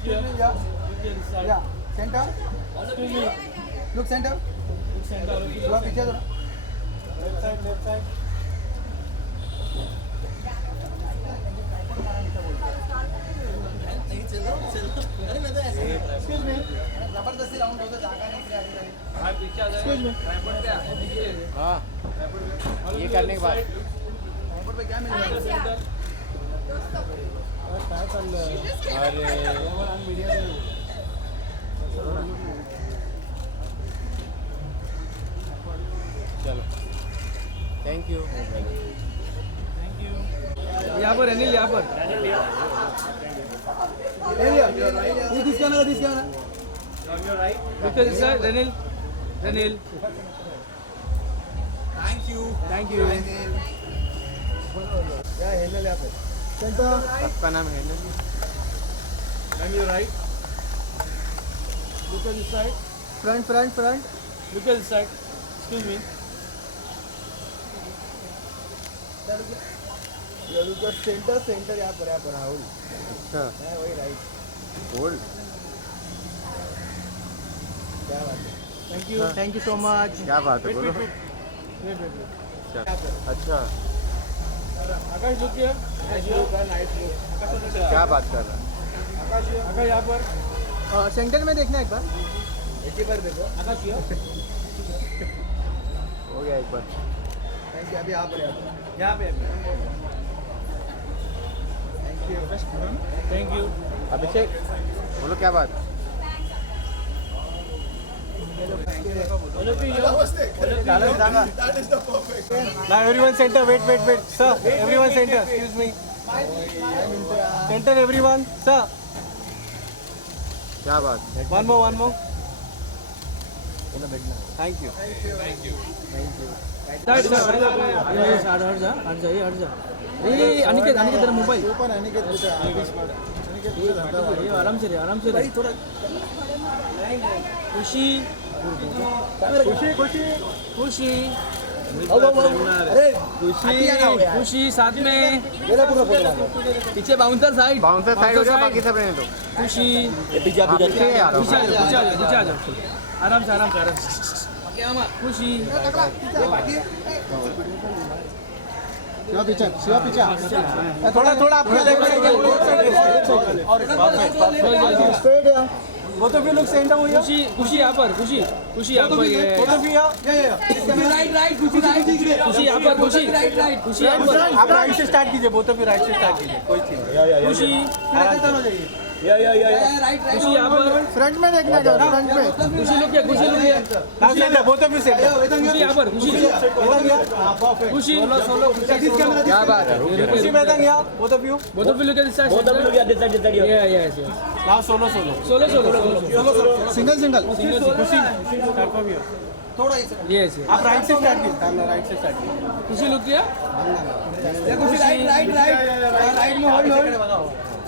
Excuse me, yeah. Yeah. Center. Excuse me. Look center. Look center. थोड़ा पीछे थोड़ा. Left side, left side. Excuse me. जबरदस्ती राउंड होता जागा नहीं फिर आगे जाके. आप पीछे आ जाए. Excuse me. हाँ ये करने के बाद एयरपोर्ट पे क्या मिलेगा? काय चाललं? अरे चलो थैंक यू यहाँ पर अनिल, यहाँ पर. ये this camera this camera. Look at this side, Ranil. Ranil. Thank you. Thank you. Yeah, handle यहाँ पे. Center. आपका नाम है ना जी? And your right. Look at this side. Front front front. Look at this side. Excuse me. ये look at center center यहाँ पर राहुल. अच्छा है वही right. बोल क्या बात है. Thank you so much. क्या बात है बोलो Wait. अच्छा अच्छा आकाश look here. Nice look है nice look. क्या बात कर रहा है आकाश यहाँ पर. सेंटर में देखना एक बार. एक ही बार देखो. आकाश here. हो गया एक बार थैंक यू. अभी यहाँ पर यहाँ पे. Thank you. Thank you. अभिषेक बोलो क्या बात Now everyone center. Wait. Sir, everyone center. Excuse me. Center everyone. Sir. क्या बात One more. Thank you. हट जा. ए अनिकेत तेरा मोबाइल. ऊपर अनिकेत पूछा. ये आराम से रहे. थोड़ा खुशी. अरे खुशी साथ में. मेरा पूरा बोला. पीछे बाउंसर साइड. बाउंसर साइड हो जाओ बाकी सब रहने दो खुशी. पीछे आ जाओ पीछे आ जाओ. आराम से. खुशी. शिवा पीछा थोड़ा स्ट्रेट है. Both of you look center हो या. खुशी यहाँ पर. खुशी यहाँ पर. Both of you यहाँ. राइट खुशी खुशी यहाँ पर. खुशी यहाँ पर. आप राइट से स्टार्ट कीजिए. बोथ ऑफ यू राइट से स्टार्ट कीजिए. कोई चीज. खुशी. खुशी यहाँ पर. फ्रंट में देखना है. फ्रंट में खुशी लोग क्या. Now center. Both of you center. खुशी यहाँ पर. खुशी. क्या बात है खुशी मैदान यहाँ. Both of you look at this side. Yes. Now solo. Single खुशी. Start from here. थोड़ा ही Yes. आप राइट से स्टार्ट कीजिए. खुशी लोग क्या. खुशी राइट में होल्ड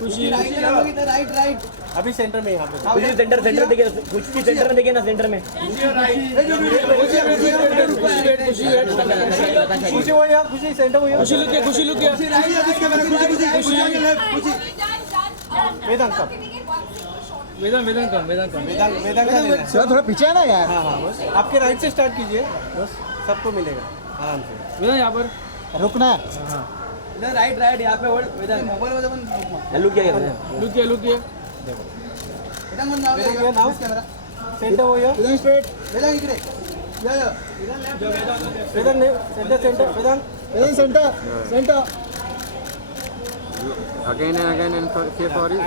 खुशी. राइट अभी सेंटर में यहाँ पे. खुशी सेंटर देखिए. खुशी सेंटर में देखिए ना. सेंटर में खुशी हो या. खुशी सेंटर हो या. खुशी लुक क्या. वेदांत कम. शिवा थोड़ा पीछे है ना यार. हाँ बस. आपके राइट से स्टार्ट कीजिए. बस सबको मिलेगा आराम से. वेदांत यहाँ पर. रुकना है. राइट यहाँ पे होल्ड. वेदांत मोबाईल मध्ये पण लुक क्या कहते हैं. लुक किया. नाव कॅमेरा. सेंटर हो या. वेदांत स्ट्रेट. वेदांत इकडे. या Vedant centre. Vedant centre. Again and sorry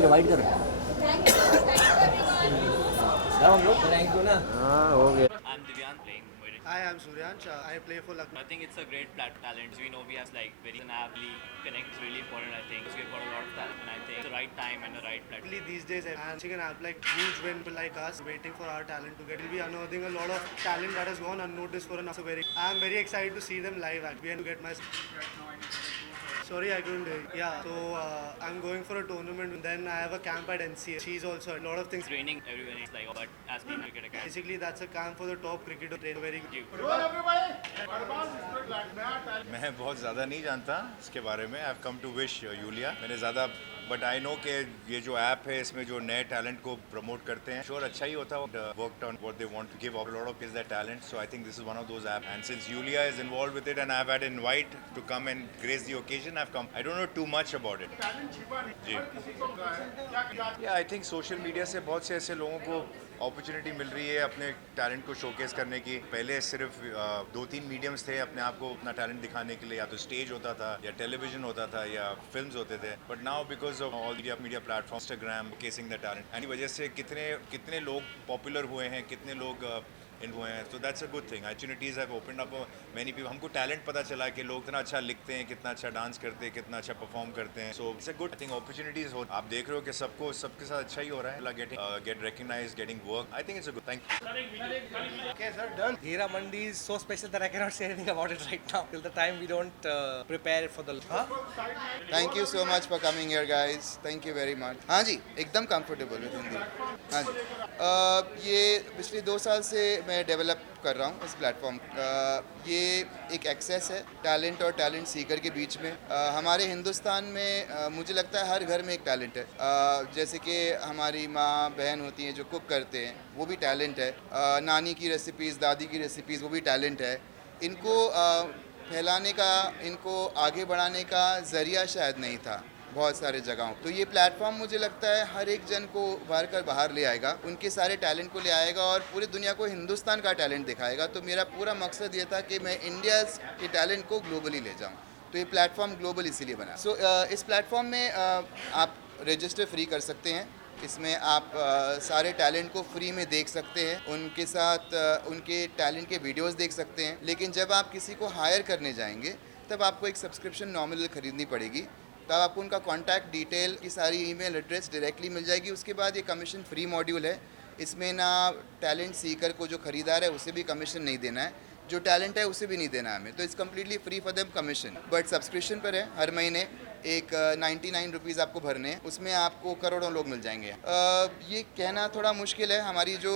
wait करो. हाँ हो गया I'm Divyan playing Moira. Hi, I'm Suryansh. I play for Lucknow. I think it's a great talent. We know we have like very nably connect is really important. I think so we've got a lot of talent, and I think it's the right time and the right platform. Especially these days, and chicken app like huge win people like us waiting for our talent to get. We'll be unearthing a lot of talent that has gone unnoticed for an. So I'm very excited to see them live. And to get my. Sorry, I couldn't hear you. Yeah, so I'm going for a tournament. Then I have a camp at NCA. She's also a lot of things. Training everybody is like, but as being cricket academy. Basically, that's a camp for the top cricketer. They're very good. मैं बहुत ज़्यादा नहीं जानता इसके बारे में. I have come to wish Yulia. मैंने ज़्यादा बट आई नो कि ये जो ऐप है इसमें जो नए टैलेंट को प्रमोट करते हैं श्योर अच्छा ही होता है work on what they want to give a lot of is that talent so I think this is one of those app and since Yulia is involve with it and I have had invite to come and grace the occasion I have come I don't know too much about it जी yeah I think social media से बहुत से ऐसे लोगों को अपॉर्चुनिटी मिल रही है अपने टैलेंट को शोकेस करने की पहले सिर्फ 2-3 मीडियम्स थे अपने आप को अपना टैलेंट दिखाने के लिए या तो स्टेज होता था या टेलीविजन होता था या फिल्म्स होते थे but now because of all media platform Instagram casing the talent any वजह से कितने लोग पॉपुलर हुए हैं कितने लोग इन हुए हैं तो that's a good thing opportunities have opened up many people हमको टैलेंट पता चला कि लोग इतना अच्छा लिखते हैं कितना अच्छा डांस करते हैं कितना अच्छा परफॉर्म करते हैं so it's a good I think opportunities हो आप देख रहे हो कि सबके साथ अच्छा ही हो रहा है get recognised getting work I think it's a good thank you Okay, sir, done. Hira Mandi is so special that I cannot say anything about it right now. Till the time we don't prepare for the. Thank you so much for coming here, guys. Thank you very much. हाँ जी, एकदम comfortable with Hindi. हाँ जी. ये पिछले 2 साल से मैं डेवलप कर रहा हूँ इस प्लेटफॉर्म. ये एक एक्सेस है टैलेंट और टैलेंट सीकर के बीच में. हमारे हिंदुस्तान में मुझे लगता है हर घर में एक टैलेंट है. जैसे कि हमारी माँ बहन होती हैं जो कुक करते हैं वो भी टैलेंट है. नानी की रेसिपीज़ दादी की रेसिपीज़ वो भी टैलेंट है. इनको फैलाने का इनको आगे बढ़ाने का ज़रिया शायद नहीं था बहुत सारे जगहों. तो ये प्लेटफॉर्म मुझे लगता है हर एक जन को उभार कर बाहर ले आएगा उनके सारे टैलेंट को ले आएगा और पूरी दुनिया को हिंदुस्तान का टैलेंट दिखाएगा. तो मेरा पूरा मकसद ये था कि मैं इंडिया के टैलेंट को ग्लोबली ले जाऊँ. तो ये प्लेटफॉर्म ग्लोबल इसीलिए बना. सो इस प्लेटफॉर्म में आप रजिस्टर फ्री कर सकते हैं. इसमें आप सारे टैलेंट को फ्री में देख सकते हैं उनके साथ उनके टैलेंट के वीडियोस देख सकते हैं. लेकिन जब आप किसी को हायर करने जाएंगे तब आपको एक सब्सक्रिप्शन नॉमिनल खरीदनी पड़ेगी. तब आपको उनका कॉन्टैक्ट डिटेल की सारी ईमेल एड्रेस डायरेक्टली मिल जाएगी. उसके बाद ये कमीशन फ्री मॉड्यूल है. इसमें ना टैलेंट सीकर को जो खरीदार है उसे भी कमीशन नहीं देना है जो टैलेंट है उसे भी नहीं देना है हमें. तो it's completely free for them commission. But subscription पर है हर महीने एक 99 रुपीज़ आपको भरने हैं. उसमें आपको करोड़ों लोग मिल जाएंगे. ये कहना थोड़ा मुश्किल है. हमारी जो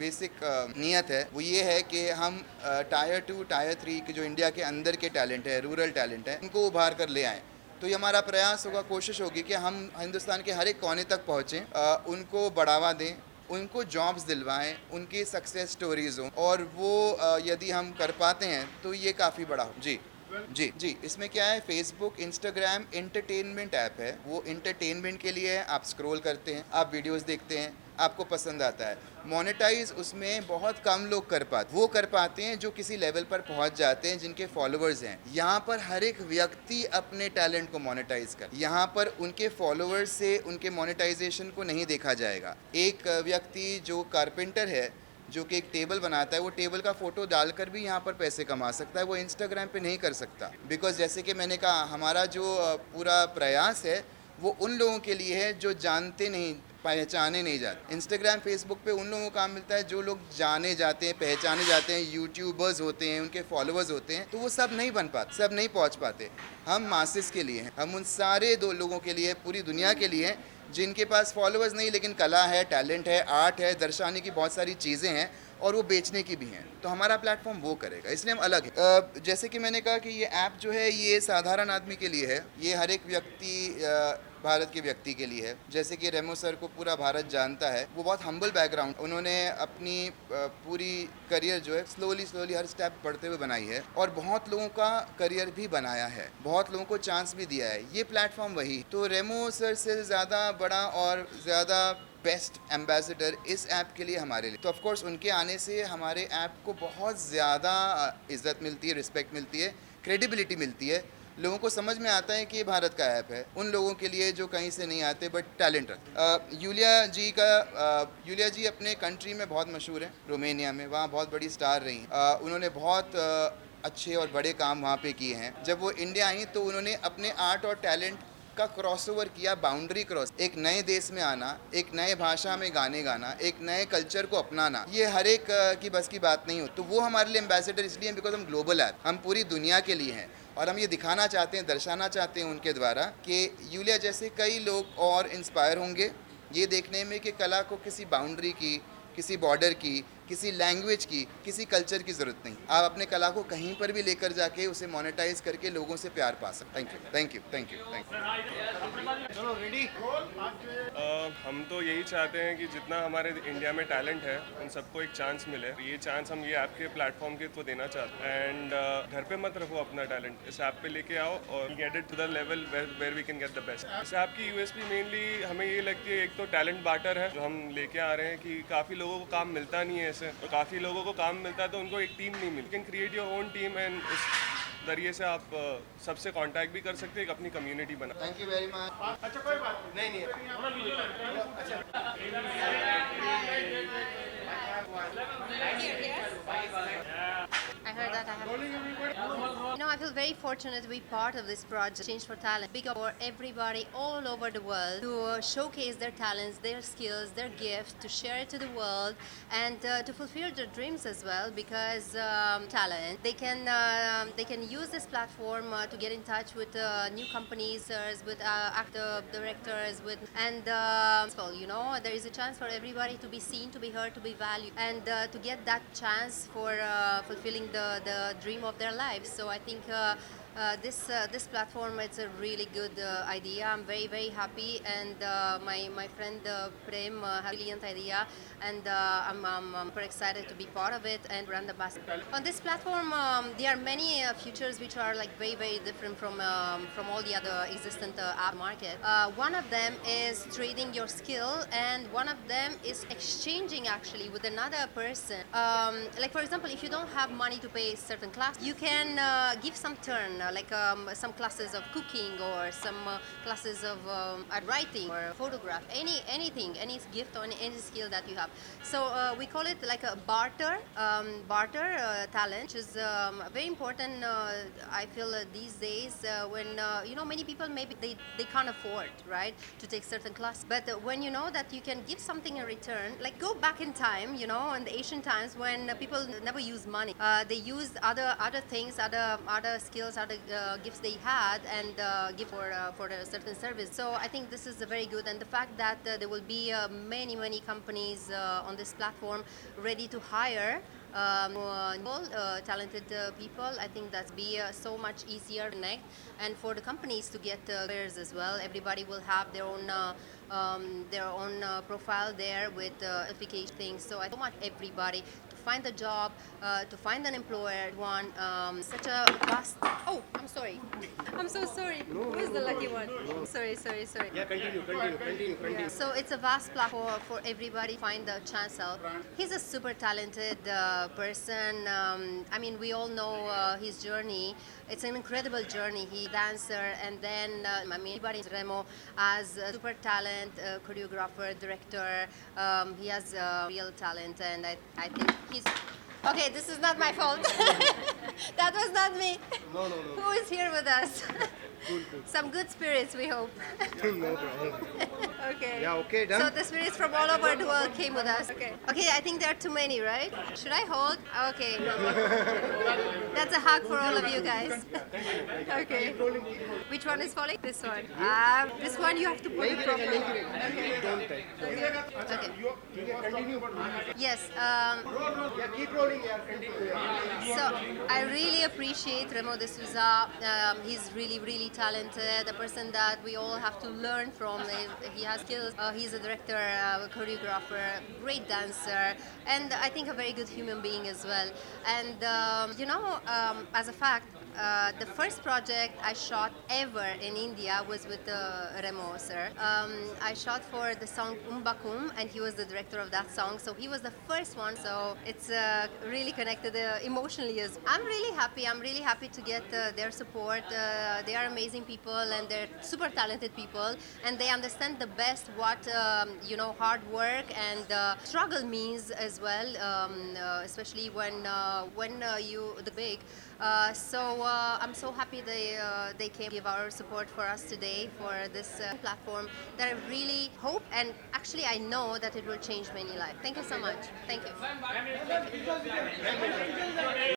बेसिक नीयत है वो ये है कि हम टायर 2 टायर 3 के जो इंडिया के अंदर के टैलेंट है रूरल टैलेंट है इनको उभार कर ले आएँ. तो ये हमारा प्रयास होगा कोशिश होगी कि हम हिंदुस्तान के हर एक कोने तक पहुँचें उनको बढ़ावा दें उनको जॉब्स दिलवाएं उनकी सक्सेस स्टोरीज़ हों और वो यदि हम कर पाते हैं तो ये काफ़ी बड़ा हो. जी इसमें क्या है फेसबुक इंस्टाग्राम एंटरटेनमेंट ऐप है. वो एंटरटेनमेंट के लिए है. आप स्क्रॉल करते हैं आप वीडियोस देखते हैं आपको पसंद आता है. मोनेटाइज उसमें बहुत कम लोग कर पाते हैं जो किसी लेवल पर पहुंच जाते हैं जिनके फॉलोअर्स हैं. यहाँ पर हर एक व्यक्ति अपने टैलेंट को मोनेटाइज कर यहाँ पर उनके फॉलोअर्स से उनके मोनेटाइजेशन को नहीं देखा जाएगा. एक व्यक्ति जो कारपेंटर है जो कि एक टेबल बनाता है वो टेबल का फ़ोटो डालकर भी यहाँ पर पैसे कमा सकता है. वो इंस्टाग्राम पे नहीं कर सकता बिकॉज जैसे कि मैंने कहा हमारा जो पूरा प्रयास है वो उन लोगों के लिए है जो जानते नहीं पहचाने नहीं जाते. इंस्टाग्राम फेसबुक पे उन लोगों को काम मिलता है जो लोग जाने जाते हैं पहचाने जाते हैं यूट्यूबर्स होते हैं उनके फॉलोअर्स होते हैं. तो वो सब नहीं बन पाते सब नहीं पहुँच पाते. हम मासेस के लिए हैं. हम उन सारे 2 लोगों के लिए पूरी दुनिया के लिए जिनके पास फॉलोअर्स नहीं लेकिन कला है टैलेंट है आर्ट है दर्शाने की बहुत सारी चीज़ें हैं और वो बेचने की भी हैं. तो हमारा प्लेटफॉर्म वो करेगा इसलिए हम अलग है. जैसे कि मैंने कहा कि ये ऐप जो है ये साधारण आदमी के लिए है. ये हर एक व्यक्ति भारत के व्यक्ति के लिए है. जैसे कि रेमो सर को पूरा भारत जानता है. वो बहुत हम्बल बैकग्राउंड उन्होंने अपनी पूरी करियर जो है स्लोली हर स्टेप बढ़ते हुए बनाई है और बहुत लोगों का करियर भी बनाया है बहुत लोगों को चांस भी दिया है. ये प्लेटफॉर्म वही. तो रेमो सर से ज़्यादा बड़ा और ज़्यादा बेस्ट एम्बेसडर इस ऐप के लिए हमारे लिए. तो ऑफ कोर्स उनके आने से हमारे ऐप को बहुत ज़्यादा इज़्ज़त मिलती है रिस्पेक्ट मिलती है क्रेडिबिलिटी मिलती है. लोगों को समझ में आता है कि ये भारत का ऐप है उन लोगों के लिए जो कहीं से नहीं आते बट टैलेंट रखते. यूलिया जी अपने कंट्री में बहुत मशहूर हैं रोमेनिया में. वहाँ बहुत बड़ी स्टार रही. उन्होंने बहुत अच्छे और बड़े काम वहाँ पे किए हैं. जब वो इंडिया आई तो उन्होंने अपने आर्ट और टैलेंट का क्रॉसओवर किया. बाउंड्री क्रॉस एक नए देश में आना एक नए भाषा में गाने गाना एक नए कल्चर को अपनाना ये हर एक की बस की बात नहीं हो. तो वो हमारे लिए एम्बेसडर इसलिए बिकॉज हम ग्लोबल ऐप हम पूरी दुनिया के लिए हैं और हम ये दिखाना चाहते हैं दर्शाना चाहते हैं उनके द्वारा कि यूलिया जैसे कई लोग और इंस्पायर होंगे ये देखने में कि कला को किसी बाउंड्री की किसी बॉर्डर की किसी लैंग्वेज की, किसी कल्चर की ज़रूरत नहीं। आप अपने कला को कहीं पर भी लेकर जाके उसे मोनेटाइज करके लोगों से प्यार पा सकते। Thank you, thank you, thank you, thank you. चलो रेडी। हम तो यही चाहते हैं कि जितना हमारे इंडिया में टैलेंट है उन सबको एक चांस मिले। ये चांस हम ये ऐप के प्लेटफॉर्म के थ्रू देना चाहते हैं। एंड घर पे मत रखो अपना टैलेंट, इस ऐप पे लेके आओ और get it to the level where we can get the best. इस ऐप की यूएसपी मेनली हमें ये लगती है, एक तो टैलेंट बार्टर है जो हम लेके आ रहे हैं कि काफ़ी लोगों को काम मिलता नहीं है ऐसे, तो काफ़ी लोगों को काम मिलता है तो उनको एक टीम नहीं मिलती। You can create your own team and उस जरिए से आप सबसे कांटेक्ट भी कर सकते हैं, एक अपनी कम्युनिटी बना। Thank you very much. अच्छा कोई बात नहीं। I heard that. I feel very fortunate to be part of this project, Change for Talent, big for everybody all over the world to showcase their talents, their skills, their gifts, to share it to the world, and to fulfill their dreams as well. Because talent, they can use this platform to get in touch with new companies, with actor directors, there is a chance for everybody to be seen, to be heard, to be valued, and to get that chance for fulfilling the dream of their lives. So I think this platform, it's a really good idea. I'm very, very happy, and my friend Prem had a brilliant idea, and I'm super excited to be part of it and brand ambassador. On this platform, there are many features which are like very, very different from all the other existent app market. One of them is trading your skill, and one of them is exchanging actually with another person. Like for example, if you don't have money to pay certain class, you can give some turn, some classes of cooking or some classes of writing or photograph, anything, any gift or any skill that you have. So we call it like a barter talent, which is very important. I feel these days when many people maybe they can't afford, right, to take certain class. But when you know that you can give something in return, like go back in time, in the ancient times when people never used money, they used other things, other skills, other gifts they had, and give for a certain service. So I think this is very good, and the fact that there will be many companies on this platform ready to hire talented people, I think that's be so much easier to connect, and for the companies to get careers as well. Everybody will have their own profile there with application things. So I so much everybody to find a job, to find an employer. Such a vast. Oh, I'm sorry. I'm so sorry. Who is the lucky one? Sorry. Yeah, continue. So it's a vast platform for everybody to find a chance out. He's a super talented person. We all know his journey. It's an incredible journey. He's a dancer, and then everybody knows Remo as a super talent, choreographer, director. He has real talent, and I think he's. Okay, this is not my fault. That was not me. No. Who is here with us? Some good spirits, we hope. No problem. Okay. Yeah, okay, done. So the spirits from all over the world came with us. Okay. Okay, I think there are too many, right? Should I hold? Okay. That's a hug for all of you guys. Okay. Which one is falling? This one. This one you have to put it properly. Okay. Don't touch. Okay. Continue. Yes. Yeah, keep rolling. Yeah, continue. So I really appreciate Remo de Souza. He's really talented, a person that we all have to learn from. He has skills. He's a director, a choreographer, great dancer, and I think a very good human being as well. And as a fact, the first project I shot ever in India was with Remo sir. I shot for the song Umbakum, and he was the director of that song. So he was the first one. So it's really connected emotionally. I'm really happy to get their support. They are amazing people, and they're super talented people, and they understand the best what hard work and struggle means as well, especially when you the big. So I'm so happy they came give our support for us today for this platform that I really hope, and actually I know that it will change many lives. Thank you so much. Thank you.